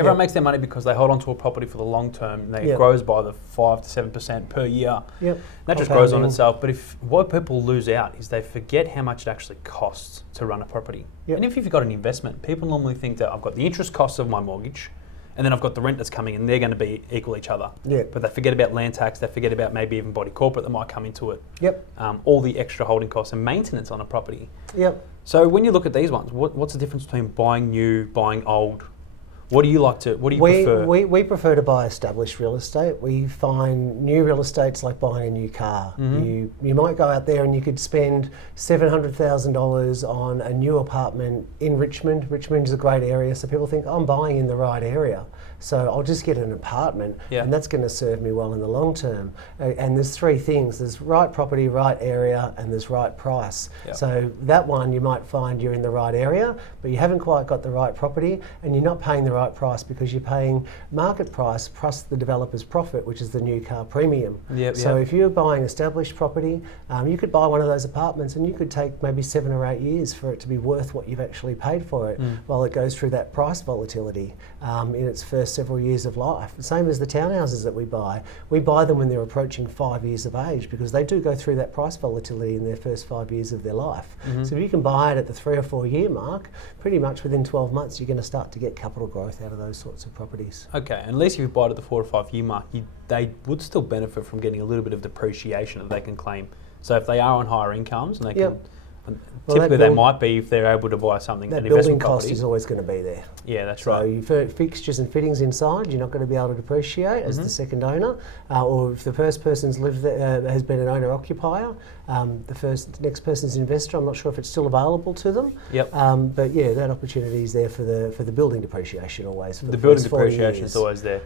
Everyone makes their money because they hold on to a property for the long term and it grows by the 5 to 7% per year. That just grows on itself. But what people lose out is they forget how much it actually costs to run a property. And if you've got an investment, people normally think that I've got the interest costs of my mortgage and then I've got the rent that's coming and they're going to be equal each other. But they forget about land tax, they forget about maybe even body corporate that might come into it. All the extra holding costs and maintenance on a property. So when you look at these ones, what's the difference between buying new, buying old? What do you prefer? We prefer to buy established real estate. We find new real estate's like buying a new car. You might go out there and you could spend $700,000 on a new apartment in Richmond. Richmond is a great area, so people think, I'm buying in the right area, so I'll just get an apartment and that's going to serve me well in the long term. And there's three things. There's right property, right area, and there's right price. So that one you might find you're in the right area, but you haven't quite got the right property and you're not paying the right price because you're paying market price plus the developer's profit, which is the new car premium. So if you're buying established property, you could buy one of those apartments and you could take maybe 7 or 8 years for it to be worth what you've actually paid for it while it goes through that price volatility in its first several years of life. Same as the townhouses that we buy. We buy them when they're approaching 5 years of age because they do go through that price volatility in their first 5 years of their life. So if you can buy it at the 3 or 4 year mark, pretty much within 12 months you're going to start to get capital growth out of those sorts of properties. Okay, and at least if you buy it at the 4 or 5 year mark, they would still benefit from getting a little bit of depreciation that they can claim. So if they are on higher incomes and they can, typically they might be if they're able to buy something. That building cost is always going to be there. Yeah, that's right. So fixtures and fittings inside, you're not going to be able to depreciate as the second owner, or if the first person's lived there, has been an owner occupier, the next person's investor. I'm not sure if it's still available to them. But yeah, that opportunity is there for the building depreciation always. The building depreciation is always there.